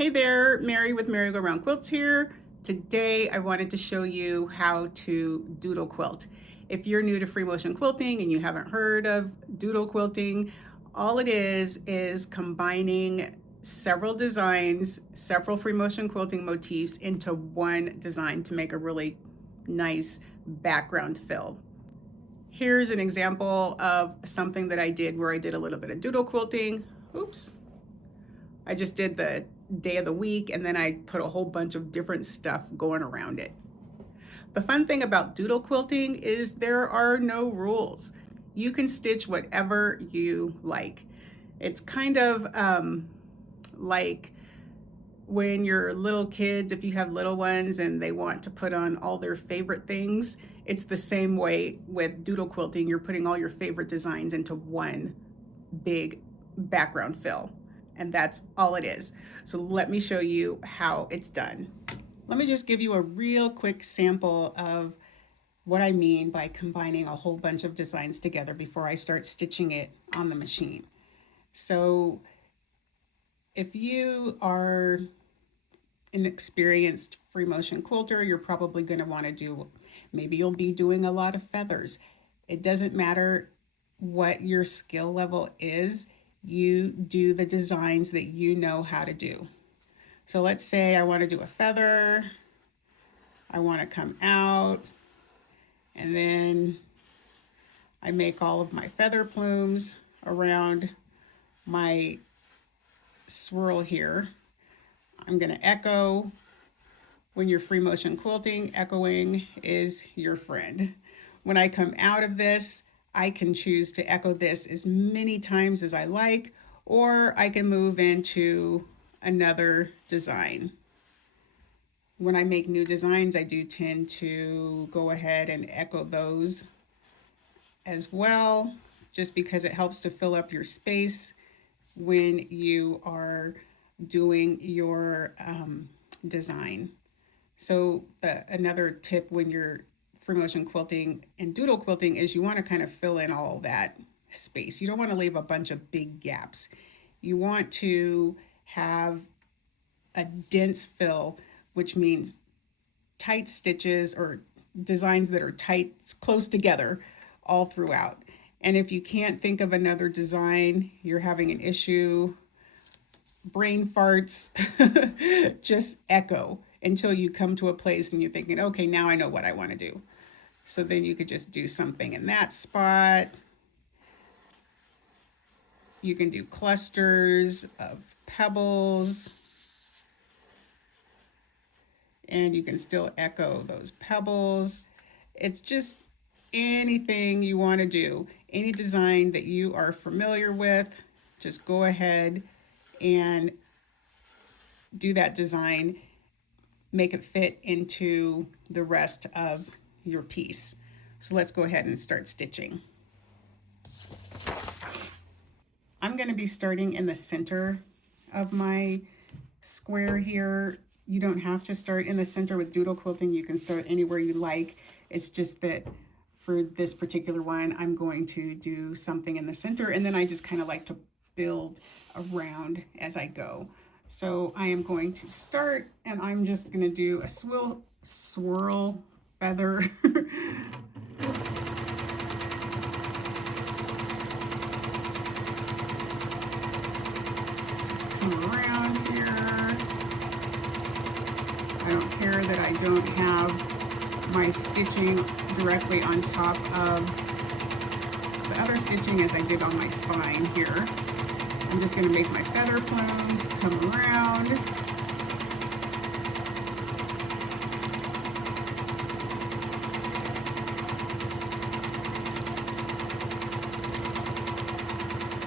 Hey there, Mary with Merry Go Round Quilts here. Today I wanted to show you how to doodle quilt. If you're new to free motion quilting and you haven't heard of doodle quilting, all it is combining several designs, several free motion quilting motifs into one design to make a really nice background fill. Here's an example of something that I did where I did a little bit of doodle quilting. Oops. I just did the day of the week and then I put a whole bunch of different stuff going around it. The fun thing about doodle quilting is there are no rules. You can stitch whatever you like. It's kind of like when you're little kids, if you have little ones and they want to put on all their favorite things, it's the same way with doodle quilting. You're putting all your favorite designs into one big background fill. And that's all it is. So let me show you how it's done. Let me just give you a real quick sample of what I mean by combining a whole bunch of designs together before I start stitching it on the machine. So if you are an experienced free motion quilter, you're probably going to want to do, maybe you'll be doing a lot of feathers. It doesn't matter what your skill level is. You do the designs that you know how to do. So let's say I want to do a feather. I want to come out and then I make all of my feather plumes around my swirl here. I'm going to echo. When you're free motion quilting, echoing is your friend. When I come out of this, I can choose to echo this as many times as I like, or I can move into another design. When I make new designs, I do tend to go ahead and echo those as well, just because it helps to fill up your space when you are doing your design. So another tip when you're free motion quilting and doodle quilting is you want to kind of fill in all that space. You don't want to leave a bunch of big gaps. You want to have a dense fill, which means tight stitches or designs that are tight, close together all throughout. And if you can't think of another design, you're having an issue, brain farts, just echo until you come to a place and you're thinking, okay, now I know what I want to do. So then you could just do something in that spot. You can do clusters of pebbles. And you can still echo those pebbles. It's just anything you want to do. Any design that you are familiar with, just go ahead and do that design. Make it fit into the rest of your piece. So let's go ahead and start stitching. I'm going to be starting in the center of my square here. You don't have to start in the center with doodle quilting. You can start anywhere you like. It's just that for this particular one, I'm going to do something in the center, and then I just kind of like to build around as I go. So I am going to start, and I'm just going to do a swirl feather. Just come around here. I don't care that I don't have my stitching directly on top of the other stitching as I did on my spine here. I'm just going to make my feather plumes come around.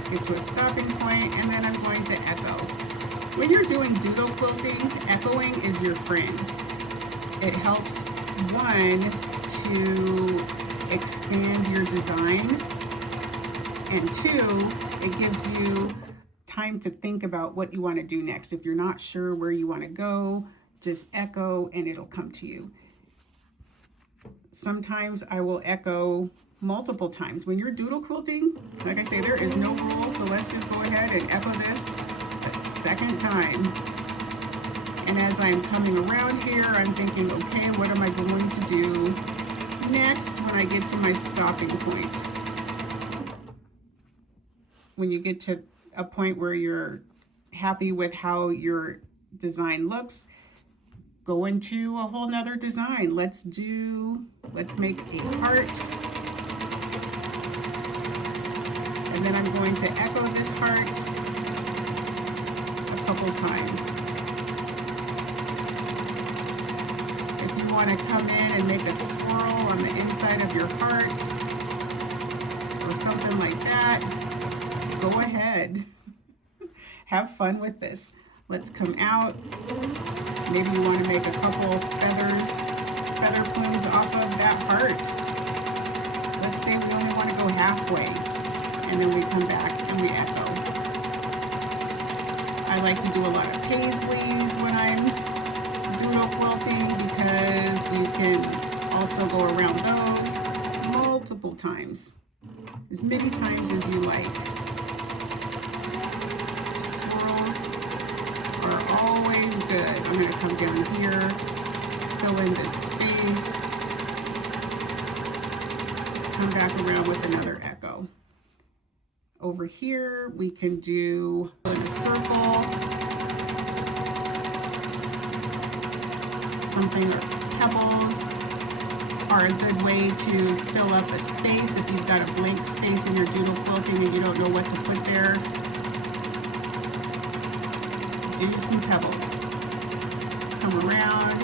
Get to a stopping point, and then I'm going to echo. When you're doing doodle quilting, echoing is your friend. It helps, one, to expand your design, and two, it gives you time to think about what you want to do next. If you're not sure where you want to go, just echo and it'll come to you. Sometimes I will echo multiple times. When you're doodle quilting, like I say, there is no rule, so let's just go ahead and echo this a second time. And as I'm coming around here, I'm thinking, okay, what am I going to do next when I get to my stopping point? When you get to a point where you're happy with how your design looks, go into a whole nother design. Let's make a heart. And then I'm going to echo this heart a couple times. If you want to come in and make a swirl on the inside of your heart or something like that, go ahead. Have fun with this. Let's come out. Maybe you want to make a couple feather plumes off of that heart. Let's say we only want to go halfway, and then we come back and we echo. I like to do a lot of paisleys when I'm doodle quilting because you can also go around those multiple times, as many times as you like. Swirls are always good. I'm going to come down here, fill in this space, come back around with another echo. Over here, we can do in a circle, something, or pebbles are a good way to fill up a space. If you've got a blank space in your doodle quilting and you don't know what to put there, do some pebbles. Come around.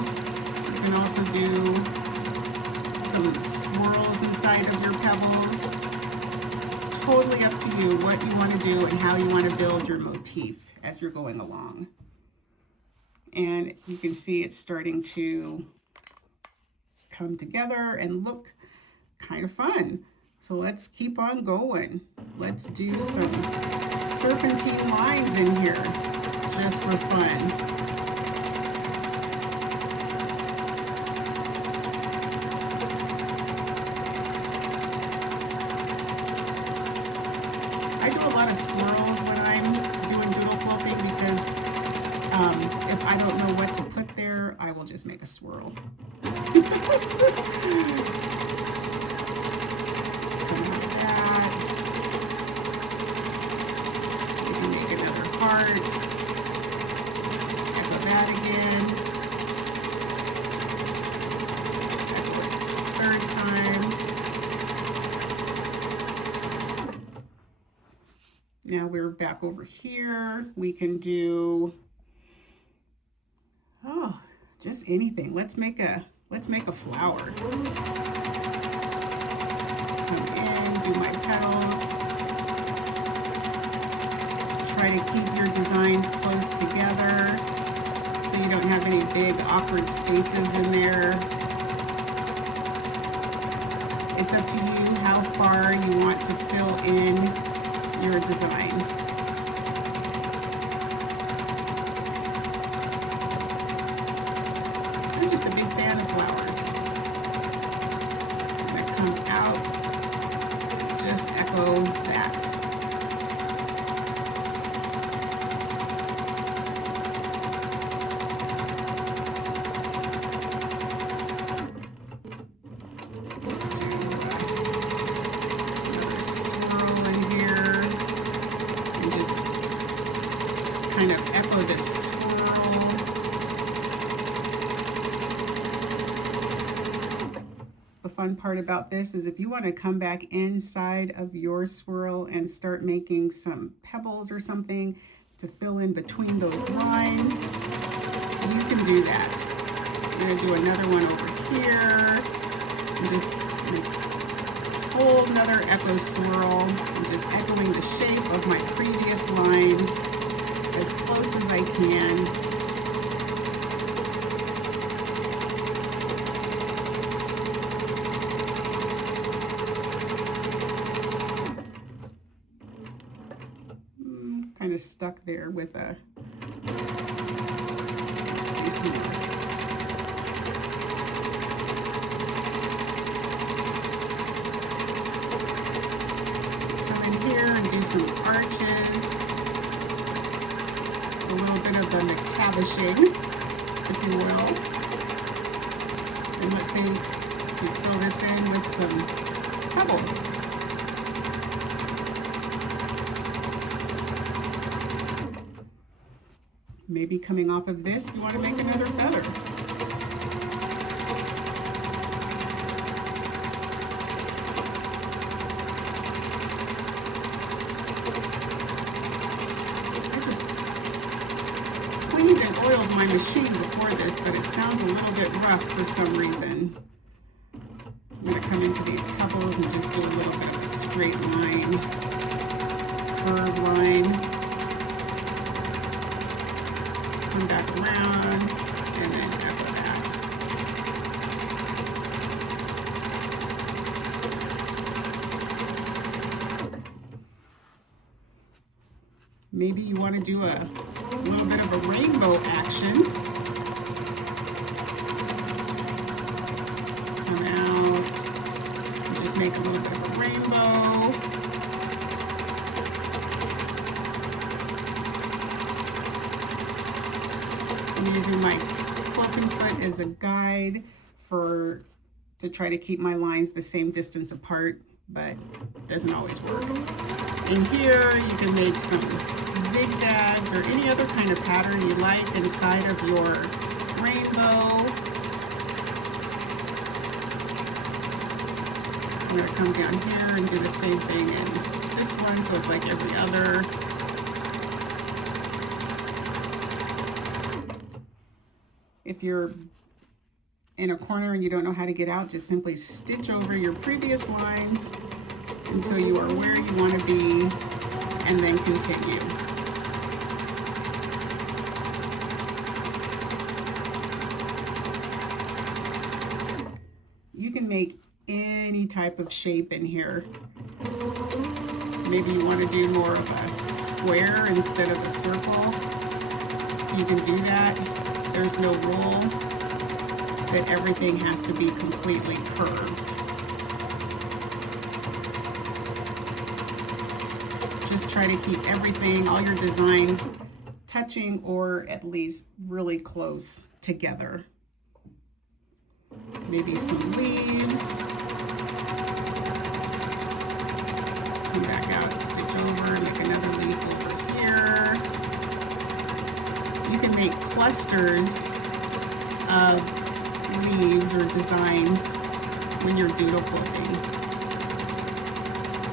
You can also do some swirls inside of your pebbles. It's totally up to you what you want to do and how you want to build your motif as you're going along. And you can see it's starting to come together and look kind of fun. So let's keep on going. Let's do some serpentine lines in here just for fun. I do a lot of swirls when I'm doing doodle quilting because if I don't know what to put there, I will just make a swirl. Just come like that. You can make another heart. Echo that again. Let's echo it a third time. Now we're back over here. We can do, oh, just anything. Let's make a flower. Come in, do my petals. Try to keep your designs close together so you don't have any big awkward spaces in there. It's up to you how far you want to fill in your design. I'm just a big fan of flowers. I'm gonna come out, just echo that. Kind of echo this swirl. The fun part about this is if you want to come back inside of your swirl and start making some pebbles or something to fill in between those lines, you can do that. I'm going to do another one over here and just whole another echo swirl. I'm just echoing the shape of my previous lines as close as I can. Kind of stuck there with a, let's do some more. Come in here and do some arches. A little bit of the McTavishing. if you will. And let's say you fill this in with some pebbles. Maybe coming off of this, you want to make another feather. I just cleaned and oiled my machine before this, but it sounds a little bit rough for some reason. I'm going to come into these pebbles and just do a little bit of a straight line, curve line. Come back around and then echo that. Maybe you want to do a little bit of a rainbow action. Come out and just make a little bit of a rainbow. I'm using my quilting foot as a guide to try to keep my lines the same distance apart, but it doesn't always work. In here, you can make some zigzags or any other kind of pattern you like inside of your rainbow. I'm going to come down here and do the same thing in this one, so it's like every other. If you're in a corner and you don't know how to get out, just simply stitch over your previous lines until you are where you want to be, and then continue. You can make any type of shape in here. Maybe you want to do more of a square instead of a circle. You can do that. There's no rule that everything has to be completely curved. Just try to keep everything, all your designs, touching or at least really close together. Maybe some leaves. Come back out, stitch over, make another leaf over here. You can make clusters of leaves or designs when you're doodle quilting.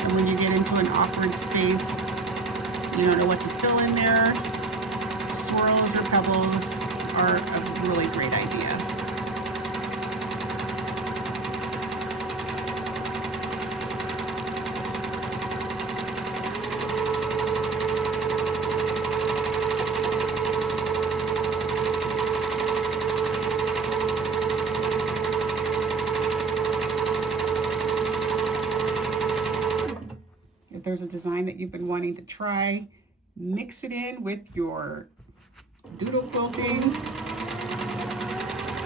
And when you get into an awkward space, you don't know what to fill in there, swirls or pebbles are a really great idea. If there's a design that you've been wanting to try, mix it in with your doodle quilting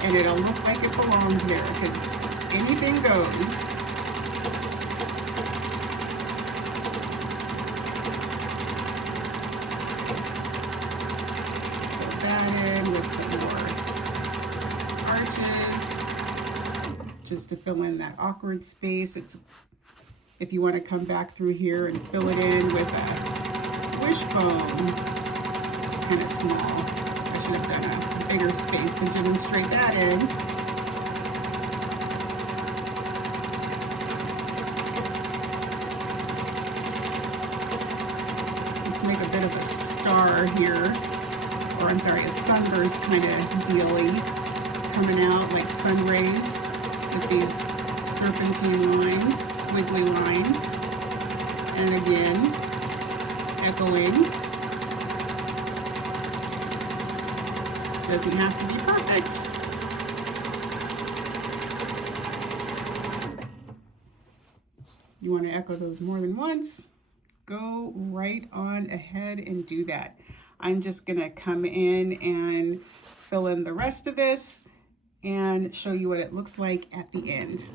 and it'll look like it belongs there, because anything goes. Put that in with some more arches just to fill in that awkward space. If you want to come back through here and fill it in with a wishbone, it's kind of small. I should have done a bigger space to demonstrate that in. Let's make a bit of a star here, or I'm sorry, a sunburst kind of dealy, coming out like sun rays with these serpentine lines, squiggly lines, and again, echoing. Doesn't have to be perfect. You want to echo those more than once, go right on ahead and do that. I'm just going to come in and fill in the rest of this and show you what it looks like at the end.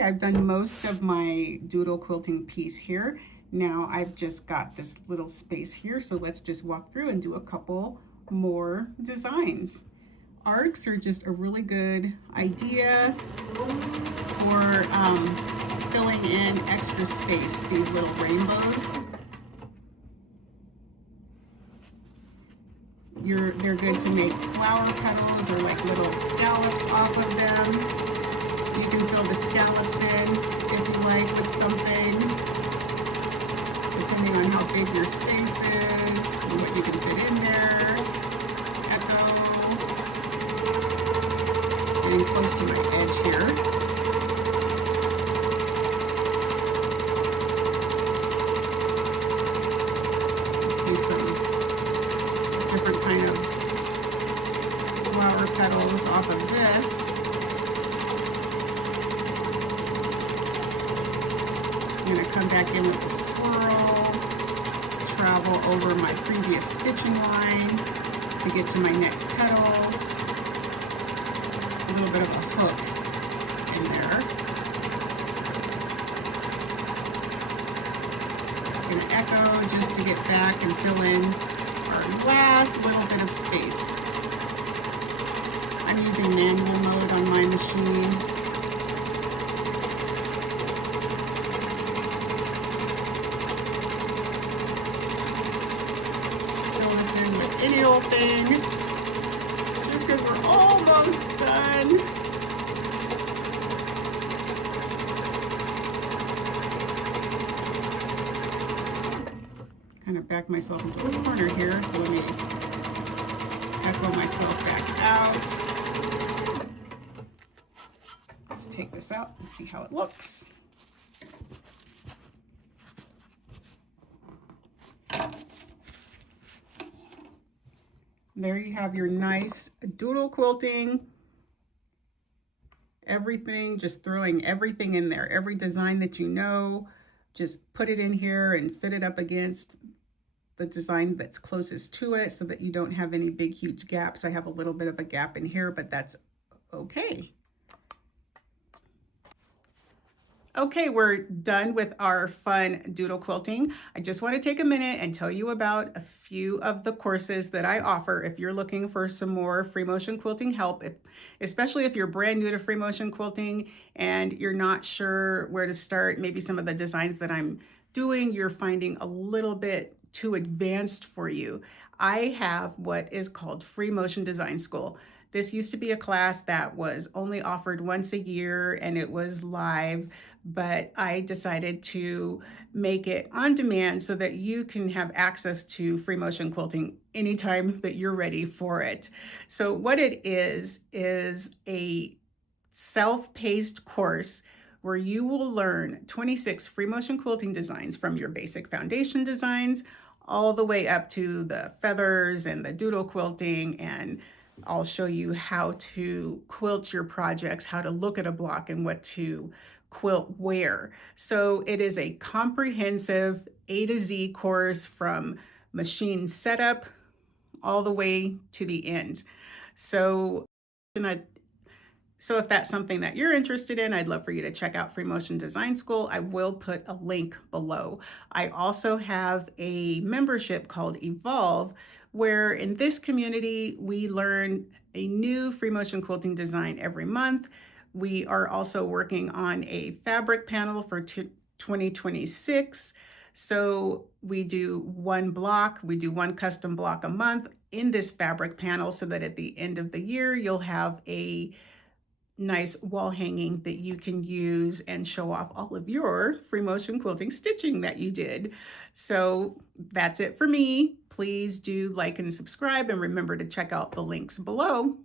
Okay, I've done most of my doodle quilting piece here. Now I've just got this little space here, so let's just walk through and do a couple more designs. Arcs are just a really good idea for filling in extra space, these little rainbows. They're good to make flower petals or like little scallops off of them. You can fill the scallops in if you like with something, depending on how big your space is and what you can fit in there. Echo. Getting close to my edge here. Let's do some different kind of flower petals off of this. I'm going to come back in with the swirl, travel over my previous stitching line to get to my next petals. A little bit of a hook in there. I'm going to echo just to get back and fill in our last little bit of space. I'm using manual mode on my machine. Just fill this in with any old thing, just because we're almost done. Kind of back myself into a corner here, so let me echo myself back out. Let's take this out and see how it looks. There you have your nice doodle quilting. Everything, just throwing everything in there. Every design that you know, just put it in here and fit it up against the design that's closest to it so that you don't have any big, huge gaps. I have a little bit of a gap in here, but that's okay. Okay, we're done with our fun doodle quilting. I just want to take a minute and tell you about a few of the courses that I offer if you're looking for some more free motion quilting help, especially if you're brand new to free motion quilting and you're not sure where to start. Maybe some of the designs that I'm doing, you're finding a little bit too advanced for you. I have what is called Free Motion Design School. This used to be a class that was only offered once a year and it was live, but I decided to make it on demand so that you can have access to free motion quilting anytime that you're ready for it. So what it is a self-paced course where you will learn 26 free motion quilting designs from your basic foundation designs all the way up to the feathers and the doodle quilting, and I'll show you how to quilt your projects, how to look at a block and what to quilt where. So it is a comprehensive A to Z course from machine setup all the way to the end. So if that's something that you're interested in, I'd love for you to check out Free Motion Design School. I will put a link below. I also have a membership called Evolve, where in this community, we learn a new free motion quilting design every month. We are also working on a fabric panel for 2026. So we do one block, we do one custom block a month in this fabric panel so that at the end of the year, you'll have a nice wall hanging that you can use and show off all of your free motion quilting stitching that you did. So that's it for me. Please do like and subscribe and remember to check out the links below.